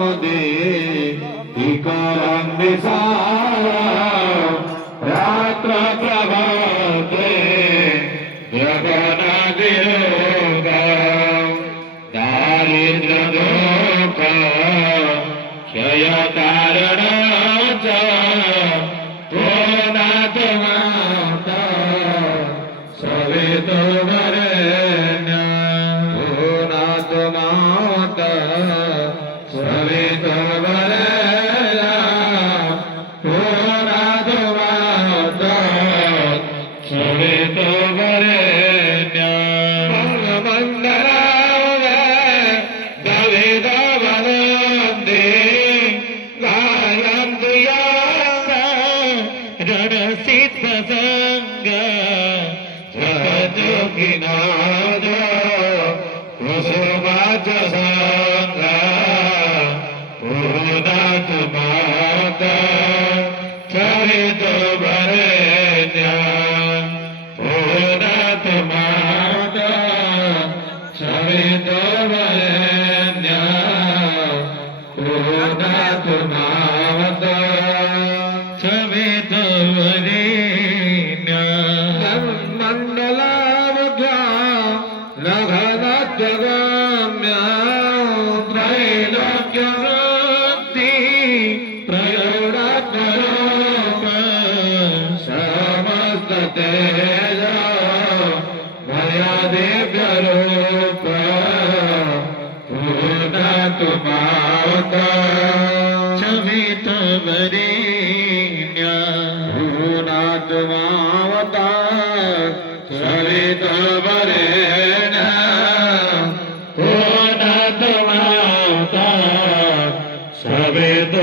मुदे करम विसारा रात्र प्रभाते जगन्नाथ दारिद्र दुःख क्षय कारण पूर्णाथ माता सवितो वरेण्य पूर्णाथ माता सवितो वरेण्य पूर्णाथ माता सवितो वरेण्य रणसिद्ध संग जगजोगिनाथ कुसुमाच संग पूर्णाथ माता सवित वरेण्य पूर्णाथ माता सवित वरेण्य पूर्णाथ माता सवित वरेण्य मंडलावध्या रघनाथ्यगम्य त्रैलोक्य वृत्ति प्रयोगात्मरूप समस्त तेज मया दिव्य रूप पूर्णाथ माता सवित वरेण्य पूर्णाथ माता सवित वरेण्य पूर्णाथ माता सवित